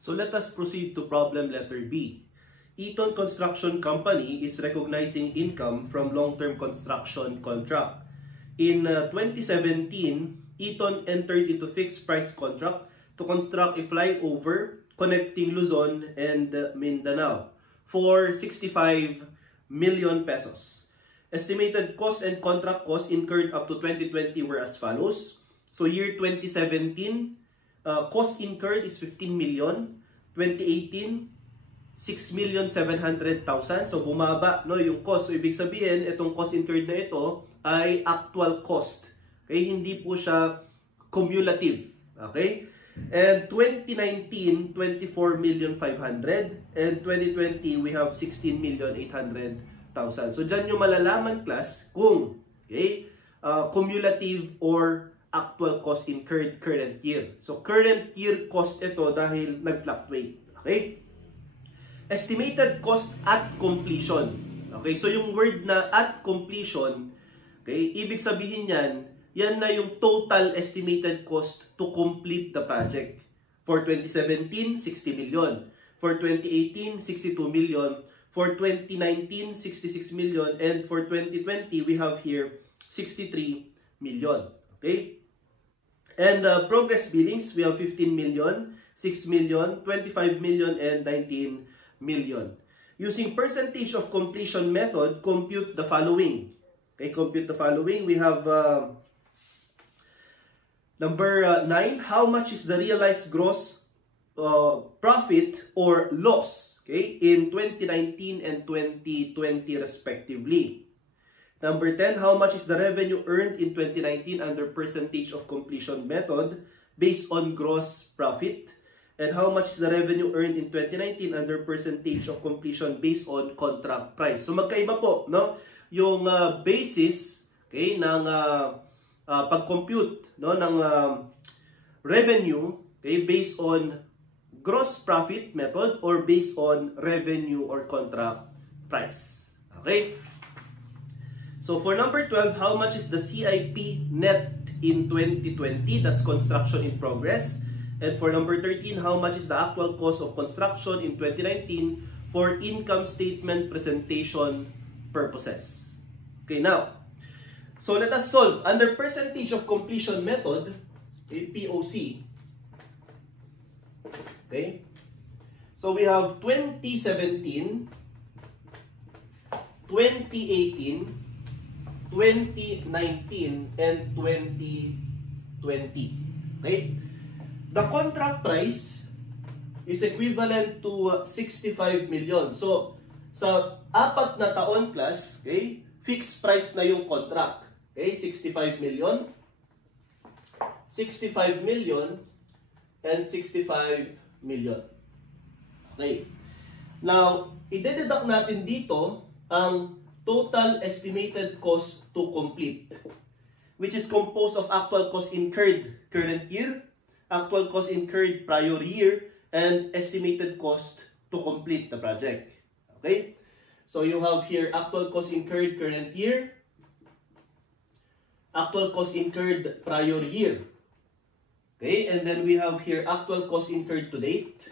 So let us proceed to problem letter B. Eaton Construction Company is recognizing income from long-term construction contract. In 2017, Eaton entered into fixed price contract to construct a flyover connecting Luzon and Mindanao for 65 million pesos. Estimated cost and contract costs incurred up to 2020 were as follows. So year 2017, cost incurred is 15 million. 2018, 6,700,000. So bumaba no yung cost. So ibig sabihin, itong cost incurred na ito ay actual cost. Okay, hindi po siya cumulative. Okay? And 2019, 24,500,000, and 2020 we have 16,800,000. So diyan yung malalaman class kung cumulative or actual cost incurred current year. So current year cost ito dahil nag-fluctuate. Okay? Estimated cost at completion. Okay? So yung word na at completion, okay, ibig sabihin yan na yung total estimated cost to complete the project. For 2017, 60 million. For 2018, 62 million. For 2019, 66 million. And for 2020, we have here 63 million. Okay? And progress billings, we have 15 million, 6 million, 25 million, and 19 million. Using percentage of completion method, compute the following. Okay, compute the following. We have number 9, how much is the realized gross profit or loss, okay, in 2019 and 2020 respectively. Number 10, how much is the revenue earned in 2019 under percentage of completion method based on gross profit? And how much is the revenue earned in 2019 under percentage of completion based on contract price? So magkaiba po, no? Yung basis, okay, ng pag-compute, no, ng revenue, okay, based on gross profit method or based on revenue or contract price. Okay? So for number 12, how much is the CIP net in 2020? That's construction in progress. And for number 13, how much is the actual cost of construction in 2019 for income statement presentation purposes? Okay, now, so let us solve. Under percentage of completion method, okay, POC. Okay? So we have 2017, 2018, 2019, and 2020. Okay? The contract price is equivalent to 65 million. So, sa 4 na taon plus, okay, fixed price na yung contract. Okay, 65 million, 65 million, and 65 million. Okay. Now, i-deduct natin dito ang total estimated cost to complete, which is composed of actual cost incurred current year, actual cost incurred prior year, and estimated cost to complete the project. Okay? So you have here actual cost incurred current year, actual cost incurred prior year. Okay? And then we have here actual cost incurred to date.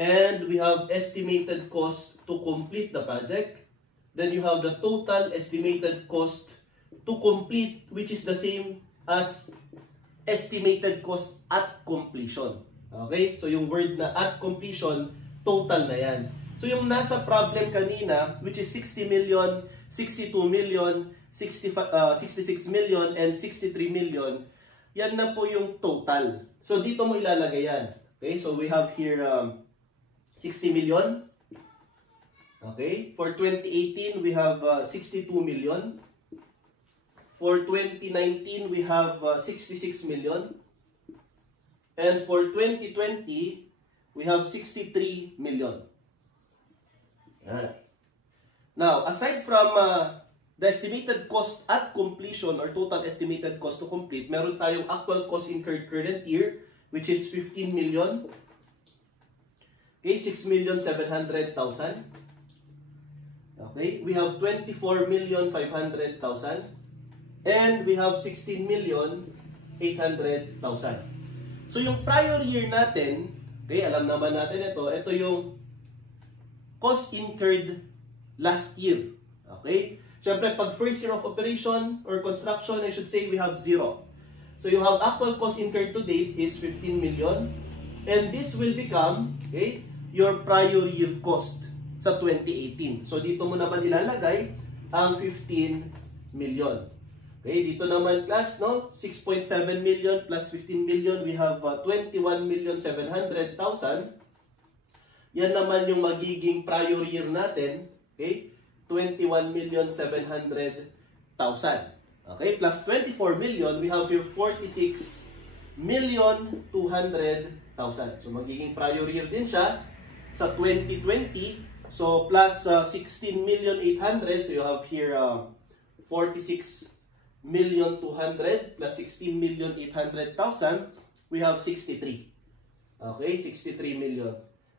And we have estimated cost to complete the project. Then you have the total estimated cost to complete, which is the same as estimated cost at completion. Okay? So yung word na at completion, total na yan. So yung nasa problem kanina, which is 60 million, 62 million, 66 million, and 63 million, yan na po yung total. So dito mo ilalagay yan. Okay? So we have here 60 million. Okay? For 2018, we have 62 million. For 2019, we have 66 million. And for 2020, we have 63 million. Now, aside from the estimated cost at completion or total estimated cost to complete, meron tayong actual cost incurred current year, which is 15 million. Okay, 6,700,000. Okay, we have 24,500,000. And we have 16,800,000. So yung prior year natin, okay, alam naman natin ito yung cost incurred last year. Okay? Siyempre, pag first year of operation or construction, I should say we have 0. So you have actual cost incurred to date is 15 million. And this will become, okay, your prior year cost sa 2018. So dito mo naman ilalagay ang 15 million. Okay, dito naman class, no? 6.7 million plus 15 million, we have 21,700,000. Yan naman yung magiging prior year natin, okay? 21,700,000. Okay, plus 24 million, we have here 46,200,000. So magiging prior year din siya sa 2020. So plus 16,800,000, so you have here 46,200,000 plus 16,800,000, we have 63. Okay, 63 million.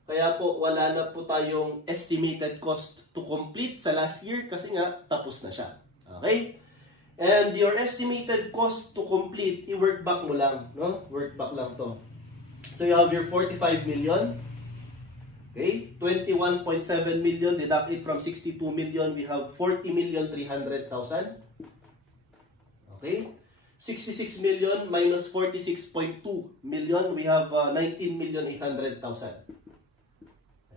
Kaya po wala na po tayong estimated cost to complete sa last year kasi nga tapos na siya. Okay? And your estimated cost to complete, i-work back mo lang, no? Work back lang to. So you have your 45 million. Okay? 21.7 million deducted from 62 million, we have 40,300,000. Okay? 66 million minus 46.2 million, we have 19,800,000.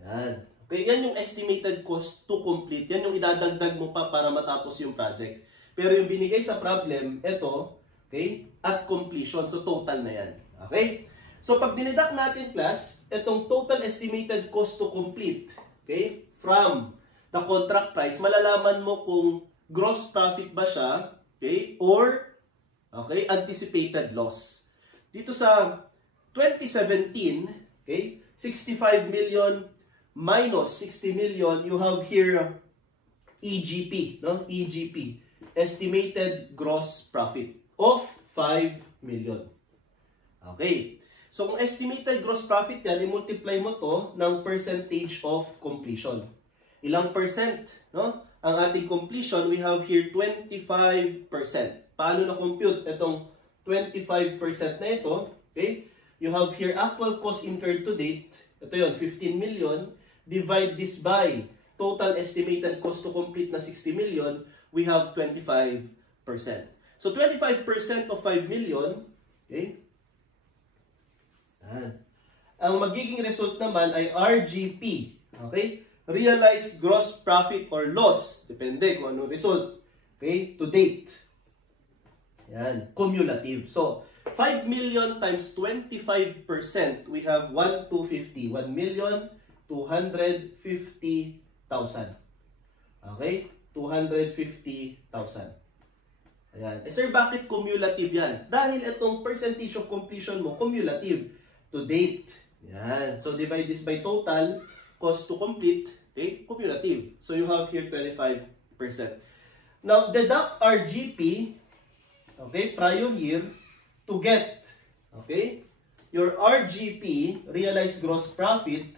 Ayan. Okay, yan yung estimated cost to complete. Yan yung idadagdag mo pa para matapos yung project. Pero yung binigay sa problem, ito, okay, at completion. So, total na yan. Okay? So, pag dineduct natin, class, itong total estimated cost to complete, okay, from the contract price, malalaman mo kung gross profit ba siya, okay, or, okay, anticipated loss. Dito sa 2017, okay, 65 million minus 60 million, you have here EGP, no? EGP, estimated gross profit of 5 million. Okay. So, kung estimated gross profit yan, i-multiply mo to ng percentage of completion. Ilang percent, no? Ang ating completion, we have here 25%. Paano na-compute itong 25% na ito? Okay? You have here actual cost incurred to date. Ito yun, 15 million. Divide this by total estimated cost to complete na 60 million. We have 25%. So, 25% of 5 million, okay? Ang magiging result naman ay RGP. Okay? Realized gross profit or loss. Depende kung anong result. Okay? To date. Yan. Cumulative. So, 5 million times 25%, we have 1,250. 1,250,000. Okay? 250,000. Ayan. Eh sir, bakit cumulative yan? Dahil itong percentage of completion mo, cumulative to date. Yan. So, divide this by total cost to complete. Okay? Cumulative. So, you have here 25%. Now, deduct RGP, okay, prior year, to get, okay, your RGP, realized gross profit,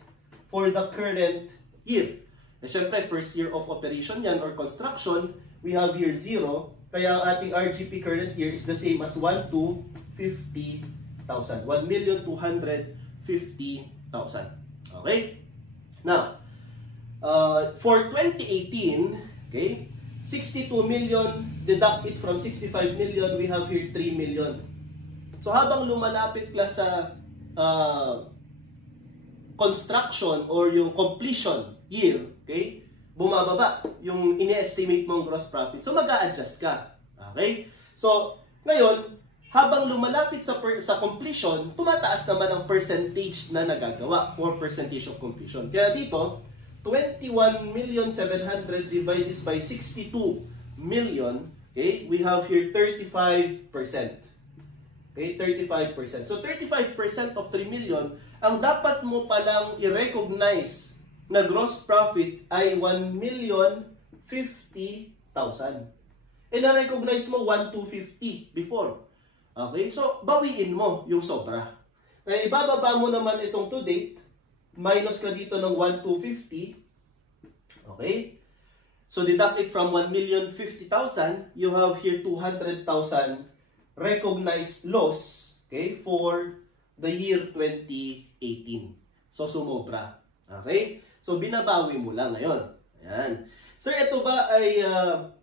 for the current year. Eh, syempre, first year of operation yan or construction, we have here 0. Kaya ang ating RGP current year is the same as 1,250,000. 1,250,000. Okay? Now, for 2018, okay, 62 million deducted from 65 million, we have here 3 million. So habang lumalapit class sa construction or yung completion year, okay, bumababa yung ini-estimate mong gross profit. So mag-a-adjust ka. Okay? So, ngayon, habang lumalapit sa completion, tumataas naman ang percentage na nagagawa or percentage of completion. Kaya dito, 21,700,000 divided by 62 million, okay, we have here 35%. Okay, 35%. So 35% of 3 million, ang dapat mo palang i-recognize na gross profit ay 1,050,000. E na-recognize mo 1,250 before. Okay, so bawiin mo yung sobra. Kaya ibababa mo naman itong to date, minus ka dito ng 1,250. Okay? So deduct it from 1,050,000, you have here 200,000 recognized loss, okay, for the year 2018. So, sumobra. Okay? So, binabawi mo lang ngayon. Ayan. Sir, ito ba ay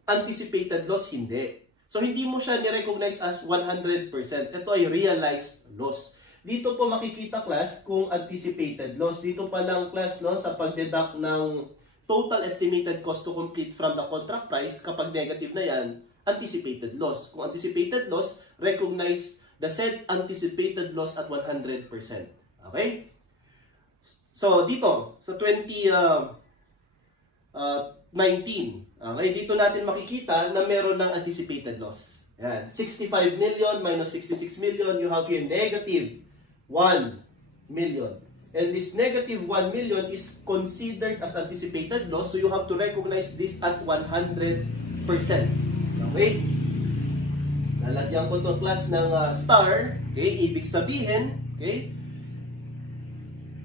anticipated loss? Hindi. So, hindi mo siya ni-recognize as 100%. Ito ay realized loss. Dito po makikita, class, kung anticipated loss. Dito pa lang, class, no, sa pag-deduct ng total estimated cost to complete from the contract price, kapag negative na yan, anticipated loss. Kung anticipated loss, recognize the said anticipated loss at 100%. Okay? So, dito, sa 2019, okay, dito natin makikita na meron ng anticipated loss. Yan. 65 million minus 66 million, you have here negative 1 million. And this negative 1 million is considered as anticipated loss, so you have to recognize this at 100%. Okay? Lalagyan ko itong class ng star. Okay? Ibig sabihin, okay,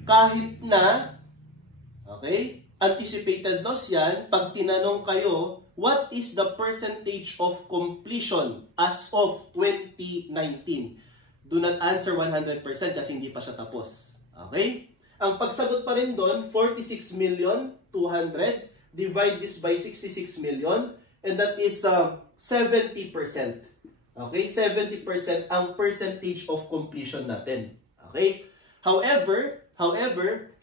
kahit na, okay, anticipated loss yan, pag tinanong kayo, what is the percentage of completion as of 2019? Do not answer 100% kasi hindi pa siya tapos. Okay? Ang pagsagot pa rin doon, 46,200,000. Divide this by 66 million. And that is 70%. Okay? 70% ang percentage of completion natin. Okay? However,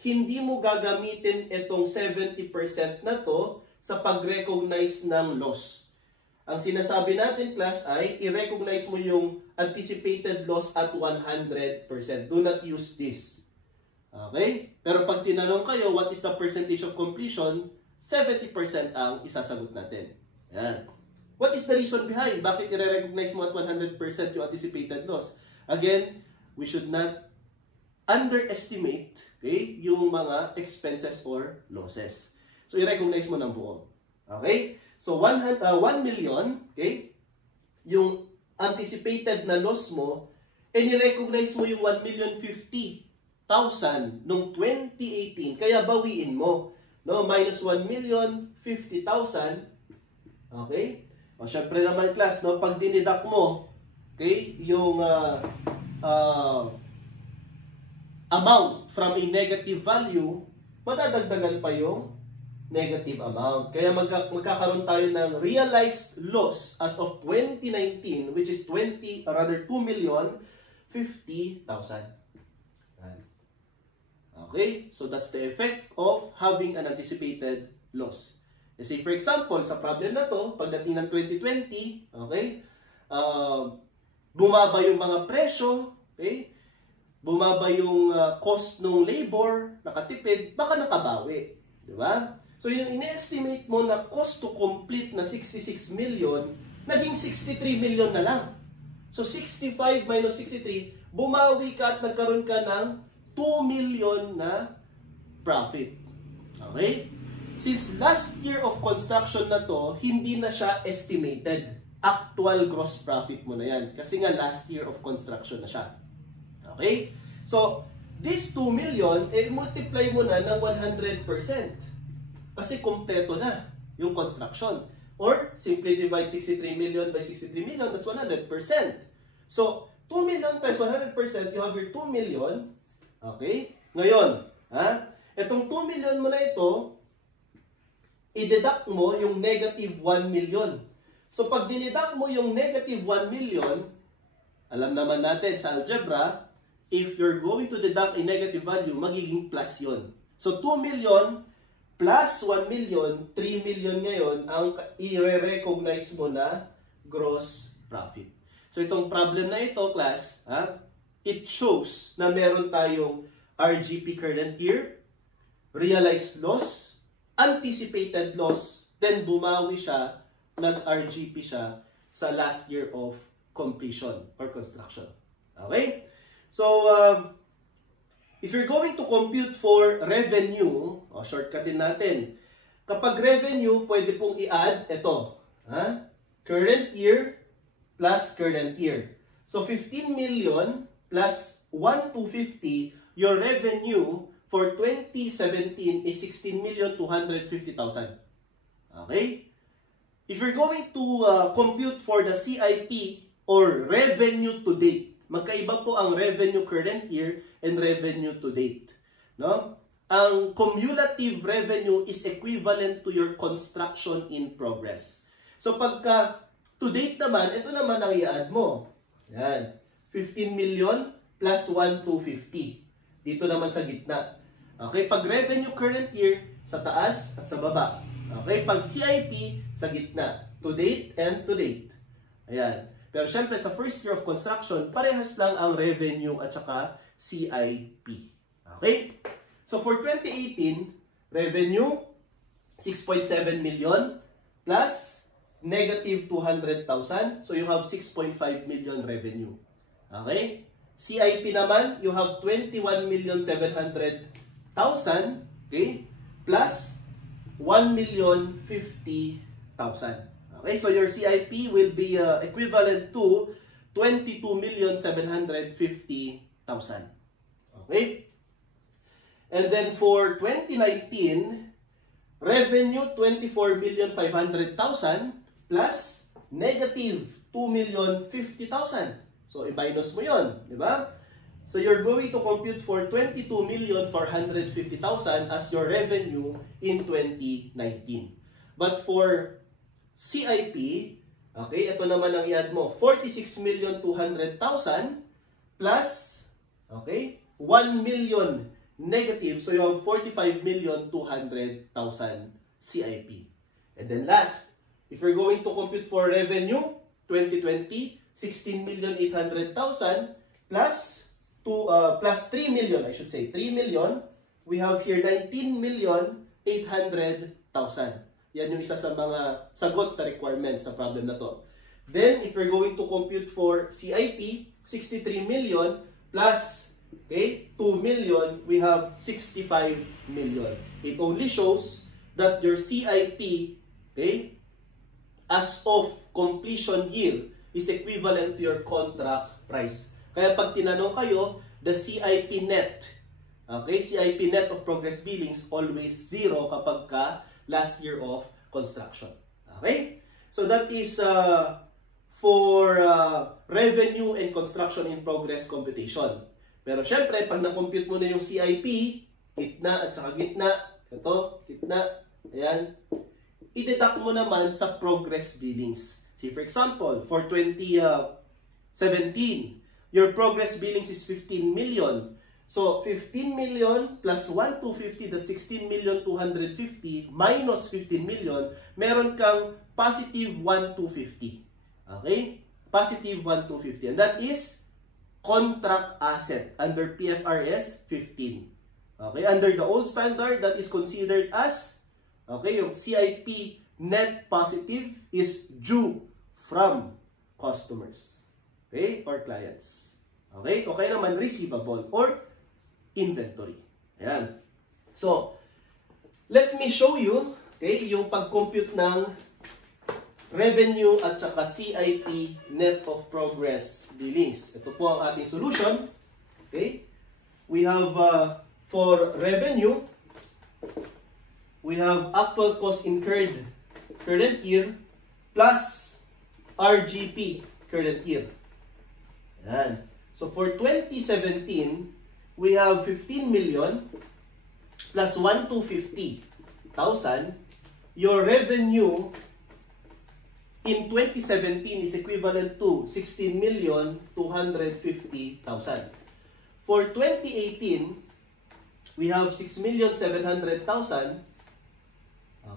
hindi mo gagamitin itong 70% na to sa pag-recognize ng loss. Ang sinasabi natin, class, ay i-recognize mo yung anticipated loss at 100%. Do not use this. Okay? Pero pag tinanong kayo, what is the percentage of completion? 70% ang isasagot natin. Yan. What is the reason behind? Bakit i-recognize mo at 100% yung anticipated loss? Again, we should not underestimate, okay, yung mga expenses or losses. So, i-recognize mo ng buo. Okay? So, 1 million, okay, yung anticipated na loss mo, and i-recognize mo yung 1,050,000 noong 2018, kaya bawiin mo. No? Minus 1,050,000, okay? O, syempre naman, class, no? Pag dinidak mo, okay, yung amount from a negative value, madadagdagan pa yung negative amount. Kaya magkakaroon tayo ng realized loss as of 2019, which is 2,050,000. Okay? So that's the effect of having an anticipated loss. Let's say, for example, sa problem na to, pagdating ng 2020, okay, bumaba yung mga presyo, okay, bumaba yung cost ng labor, nakatipid, baka nakabawi. Di ba? So, yung ine-estimate mo na cost to complete na 66 million, naging 63 million na lang. So, 65 minus 63, bumawi ka at nagkaroon ka ng 2 million na profit. Okay? Since last year of construction na to, hindi na siya estimated. Actual gross profit mo na yan. Kasi nga last year of construction na siya. Okay? So, this 2 million, multiply mo na ng 100%. Kasi kompleto na yung construction. Or, simply divide 63 million by 63 million, that's 100%. So, 2 million times 100%, you have your 2 million. Okay? Ngayon, itong 2 million mo na ito, i-deduct mo yung negative 1 million. So, pag dineduct mo yung negative 1 million, alam naman natin sa algebra, if you're going to deduct a negative value, magiging plus yun. So, 2 million plus 1 million, 3 million ngayon, ang i-recognize mo na gross profit. So, itong problem na ito, class, it shows na meron tayong RGP current year, realized loss, anticipated loss, then bumawi siya, nag-RGP siya sa last year of completion or construction. Okay? So, if you're going to compute for revenue, shortcutin natin. Kapag revenue, pwede pong i-add ito. Current year plus current year. So, 15 million plus 1,250, your revenue for 2017 is 16,250,000. Okay? If you're going to compute for the CIP or revenue to date, magkaiba po ang revenue current year and revenue to date. No? Ang cumulative revenue is equivalent to your construction in progress. So pagka to date naman, ito naman ang i-add mo. Yan. 15 million plus 1,250. Dito naman sa gitna. Okay, pag revenue current year, sa taas at sa baba. Okay, pag CIP, sa gitna. To date and to date. Ayan. Pero syempre sa first year of construction, parehas lang ang revenue at saka CIP. Okay? So for 2018, revenue 6.7 million plus negative 200,000. So you have 6.5 million revenue. Okay? CIP naman, you have 21,700,000, okay? Plus 1,050,000. Okay, so your CIP will be equivalent to 22,750,000. Okay? And then for 2019, revenue 24,500,000 plus negative 2,050,000. So i-minus mo 'yon, di ba? So you're going to compute for 22,450,000 as your revenue in 2019. But for CIP, okay, ito naman ang i-add mo, 46,200,000 plus, okay, 1 million negative, so you have 45,200,000 CIP. And then last, if you're going to compute for revenue, 2020, 16,800,000 plus 3 million, I should say, 3 million, we have here 19,800,000. Yan yung isa sa mga sagot sa requirements sa problem na to. Then, if we're going to compute for CIP, 63 million plus, okay, 2 million, we have 65 million. It only shows that your CIP, okay, as of completion year, is equivalent to your contract price. Kaya pag tinanong kayo, the CIP net, okay, CIP net of progress billings, always 0 kapag ka last year of construction. Okay? So that is for revenue and construction in progress computation. Pero syempre, pag na-compute mo na yung CIP, gitna at saka gitna, ito, gitna, ayan, i-deduct mo naman sa progress billings. See, for example, for 2017, your progress billings is 15 million. So, 15 million plus 1,250, that's 16,250,000 minus 15 million, meron kang positive 1,250. Okay? Positive 1,250. And that is contract asset under PFRS 15. Okay? Under the old standard, that is considered as, okay, yung CIP net positive is due from customers. Okay? Or clients. Okay? Okay naman, receivable or inventory. Ayan. So, let me show you, okay, yung pag-compute ng revenue at saka CIP net of progress billings. Ito po ang ating solution. Okay? We have for revenue, we have actual cost incurred current year plus RGP current year. Ayan. So, for 2017, we have 15 million plus 1,250,000. Your revenue in 2017 is equivalent to 16,250,000. For 2018, we have 6,700,000.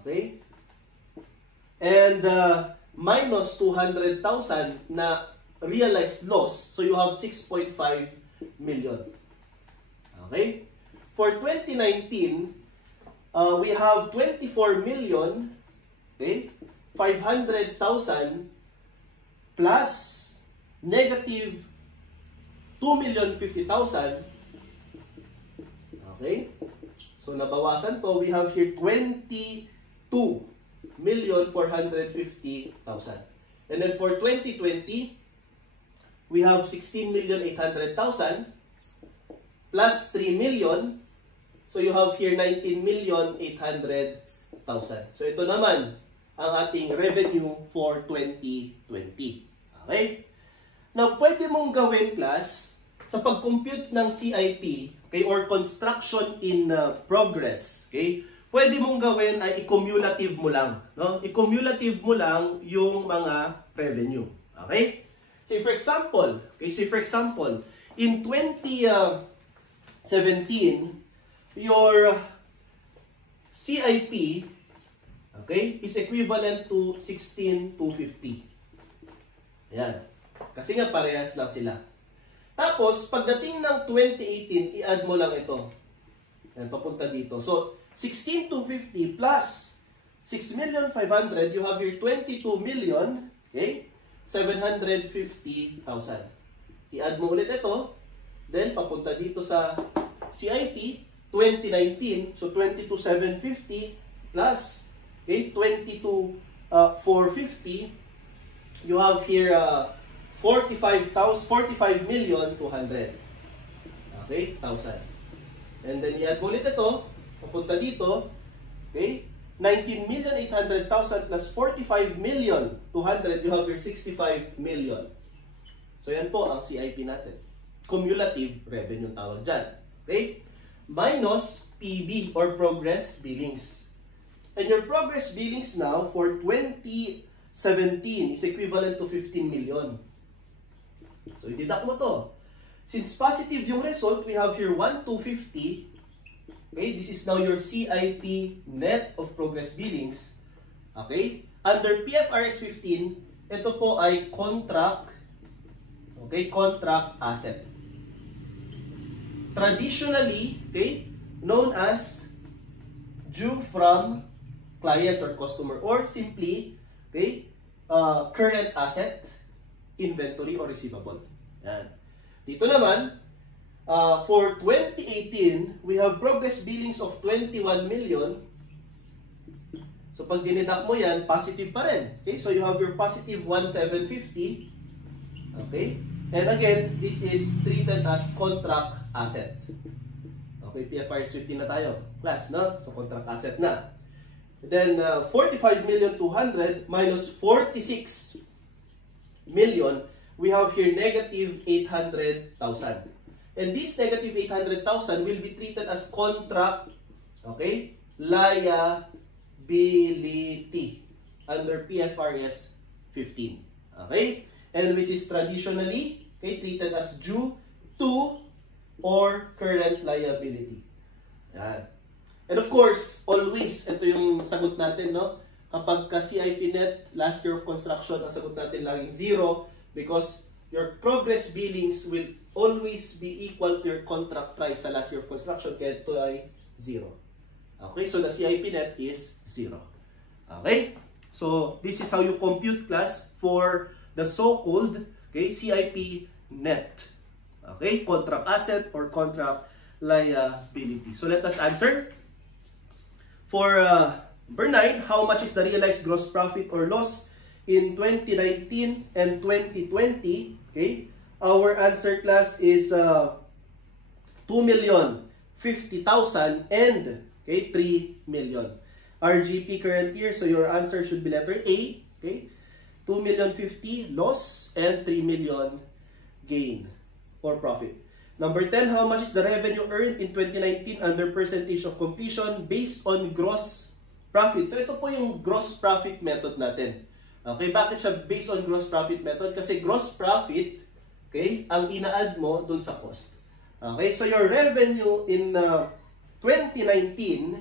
Okay? And minus 200,000 na realized loss. So you have 6.5 million. Okay? For 2019, we have 24 million, okay, 500,000 plus negative 2,050,000. Okay? So nabawasan to, we have here 22,450,000. And then for 2020, we have 16,800,000 plus 3 million. So you have here 19,800,000. So ito naman ang ating revenue for 2020. Okay? Now, pwede mong gawin, class, sa pag-compute ng CIP, okay, or construction in progress, okay, pwede mong gawin ay i-cumulative mo lang. No? I-cumulative mo lang yung mga revenue. Okay? Say for example, in 2017, your CIP, okay, is equivalent to 16,250. Yan. Kasi nga parehas lang sila. Tapos, pagdating ng 2018, i-add mo lang ito. Yan, papunta dito. So, 16,250 plus 6,500,000, you have your 22 million, okay, 750,000. I-add mo ulit ito. Then, papunta dito sa CIP, 2019. So, 22,750 plus, okay, 22,450. You have here 45,200,000. Okay, 1,000. And then i-add mo ulit ito, papunta dito, okay, 19,800,000 plus 45,200,000, you have your 65 million. So yan po ang CIP natin. Cumulative revenue tawag dyan. Okay? Minus PB or progress billings. And your progress billings now for 2017 is equivalent to 15 million. So, i-deduct mo to. Since positive yung result, we have here 1,250. Okay, this is now your CIP net of progress billings. Okay, under PFRS 15, ito po ay contract, okay, contract asset. Traditionally, okay, known as due from clients or customer, or simply, okay, current asset, inventory or receivable. Yan. Dito naman, for 2018, we have progress billings of 21 million. So pag dineduct mo yan, positive pa rin. Okay, so you have your positive 1,750. Okay, and again, this is treated as contract asset. Okay, PFRS 15 na tayo, class, no? So contract asset na. Then 45,200,000 minus 46 million, we have here negative 800,000. And this negative 800,000 will be treated as contract, okay, liability under PFRS 15. Okay? And which is traditionally, okay, treated as due to or current liability. Yan. And of course, always, ito yung sagot natin, no? Kapag ka CIP net, last year of construction, ang sagot natin laging 0 because your progress billings will always be equal to your contract price sa last year of construction, kaya ito ay 0. Okay, so the CIP net is 0. Okay, so this is how you compute, class, for the so-called, okay, CIP net. Okay, contract asset or contract liability. So let us answer. For number 9, how much is the realized gross profit or loss in 2019 and 2020? Okay, our answer, class, is 2,050,000 and, okay, 3 million. RGP current year, so your answer should be letter A. Okay, 2,050,000 loss and 3 million gain or profit. Number 10, how much is the revenue earned in 2019 under percentage of completion based on gross profit? So ito po yung gross profit method natin. Okay, bakit siya based on gross profit method? Kasi gross profit, okay, ang ina-add mo dun sa cost. Okay, so your revenue in 2019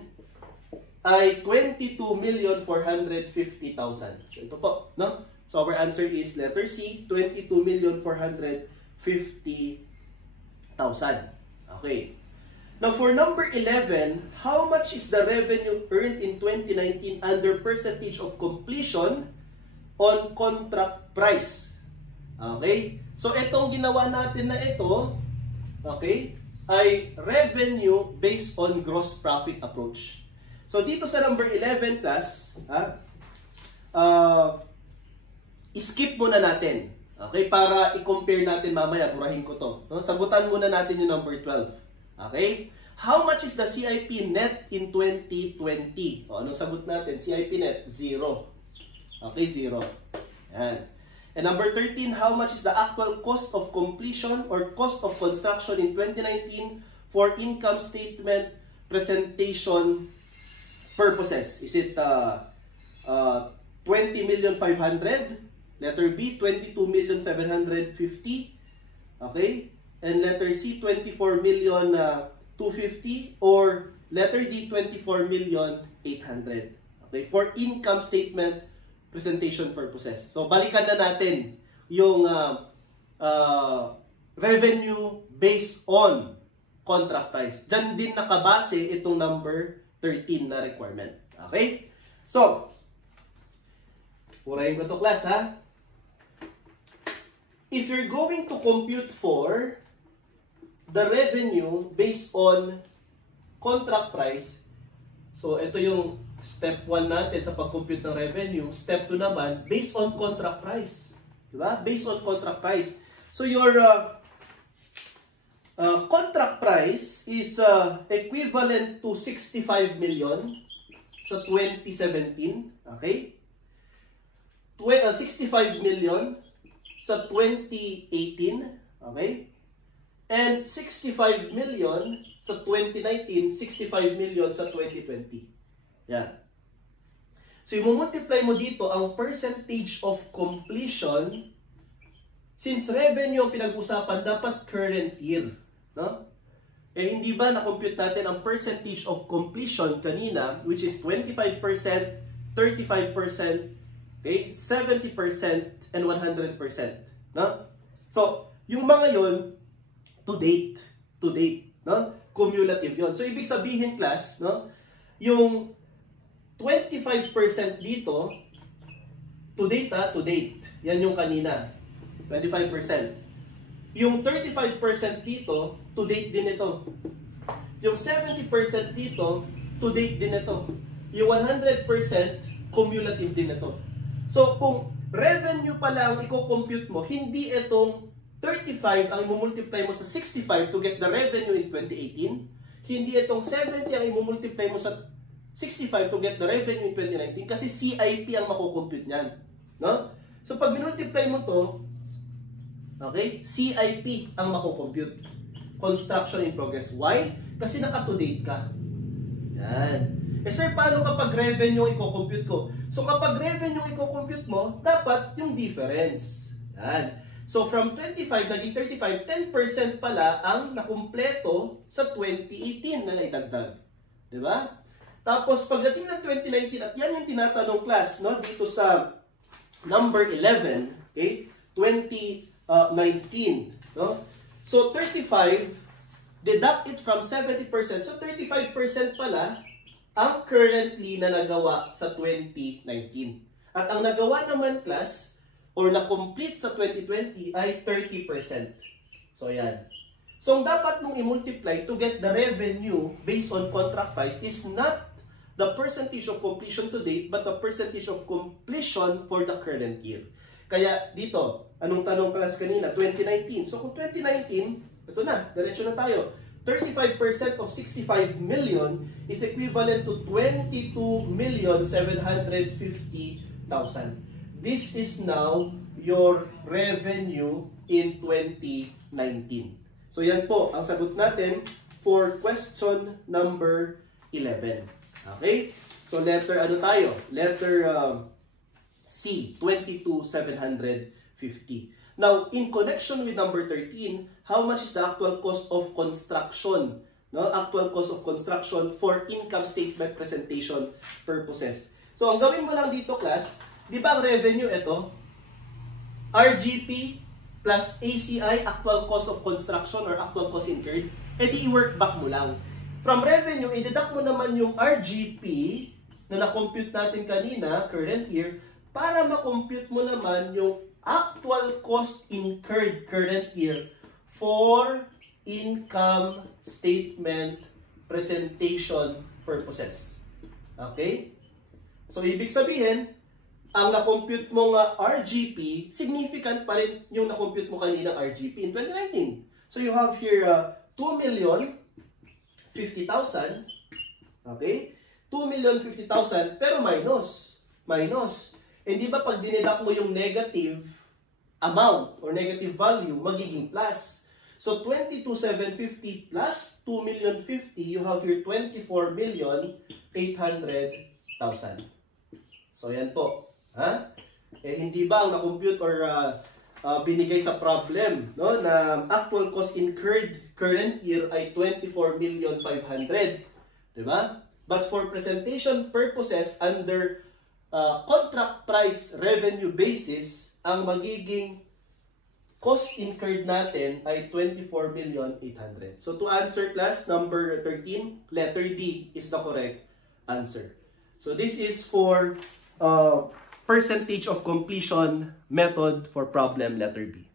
ay 22,450,000. So ito po, no? So our answer is letter C, 22,450,000. Okay. Now for number 11, how much is the revenue earned in 2019 under percentage of completion on contract price? Okay? So itong ginawa natin na ito, okay, ay revenue based on gross profit approach. So dito sa number 11, class, skip muna natin. Okay, para i-compare natin mamaya, burahin ko to. No? Sagutan muna natin yung number 12. Okay? How much is the CIP net in 2020? O, anong sagot natin? CIP net, 0. Okay, 0. Yan. And number 13, how much is the actual cost of completion or cost of construction in 2019 for income statement presentation purposes? Is it 20,500,000? Letter B, 22,750,000. Okay? And letter C, 24,250,000. Or letter D, 24,800,000. Okay? For income statement presentation purposes. So, balikan na natin yung revenue based on contract price. Diyan din nakabase itong number 13 na requirement. Okay? So, purahin ko to class ha. If you're going to compute for the revenue based on contract price, so ito yung step 1 natin sa pag-compute ng revenue. Step 2 naman, based on contract price. Diba? Based on contract price. So your contract price is equivalent to 65 million sa 2017. Okay? 65 million sa 2018. Okay? And 65 million sa 2019, 65 million sa 2020. Yan. So, i-multiply mo dito ang percentage of completion. Since revenue ang pinag-usapan, dapat current year. No? Eh, hindi ba na-compute natin ang percentage of completion kanina, which is 25%, 35%, okay, 70%, and 100%. No? So, yung mga yon to date. No? Cumulative yon. So, ibig sabihin, class, no? Yung 25% dito, to date to date. Yan yung kanina. 25%. Yung 35% dito, to date din ito. Yung 70% dito, to date din ito. Yung 100%, cumulative din ito. So, kung revenue pa lang i-compute mo, hindi itong 35 ang i-multiply mo sa 65 to get the revenue in 2018. Hindi itong 70 ang i-multiply mo sa 65 to get the revenue in 2019 kasi CIP ang makukompute niyan. No? So, pag minultiply mo to, okay, CIP ang makukompute. Construction in progress. Why? Kasi naka-to-date ka. Yan. Eh sir, paano kapag revenue ang i-compute ko? So, kapag revenue ang i-compute mo, dapat yung difference. Yan. So, from 25 naging 35, 10% pala ang nakumpleto sa 2018 na naidagdag. Diba? Tapos, pagdating ng 2019, at yan yung tinatanong class, no? Dito sa number 11, okay? 2019, no? So, 35, deduct it from 70%. So, 35% pala ang currently na nagawa sa 2019. At ang nagawa naman, class, or na-complete sa 2020 ay 30%. So, yan. So, ang dapat mong i-multiply to get the revenue based on contract price is not the percentage of completion to date, but the percentage of completion for the current year. Kaya dito, anong tanong class kanina? 2019. So kung 2019, ito na, diretso na tayo. 35% of 65 million is equivalent to 22,750,000. This is now your revenue in 2019. So yan po ang sagot natin for question number 11. Okay? So letter ano tayo? Letter C, 22,750. Now, in connection with number 13, how much is the actual cost of construction? No? Actual cost of construction for income statement presentation purposes. So, ang gawin mo lang dito, class, di ba ang revenue ito? RGP plus ACI, actual cost of construction or actual cost incurred. E di i-work back mo lang. From revenue, i-deduct mo naman yung RGP na na-compute natin kanina, current year, para ma-compute mo naman yung actual cost incurred current year for income statement presentation purposes. Okay? So, ibig sabihin, ang na-compute mo nga RGP, significant pa rin yung na-compute mo kanina RGP in 2019. So, you have here 2,050,000. Okay? 2,050,000 pero minus. Minus. Hindi ba pag dineduct mo yung negative amount or negative value, magiging plus. So 22,750 plus 2,050,000, you have here 24,800,000. So yan po. Ha? Hindi ba ang na-compute or binigay sa problem, no, na actual cost incurred current year ay 24,500,000, di ba? But for presentation purposes under contract price revenue basis, ang magiging cost incurred natin ay 24,800,000. So to answer class number 13, letter D is the correct answer. So this is for percentage of completion method for problem letter B.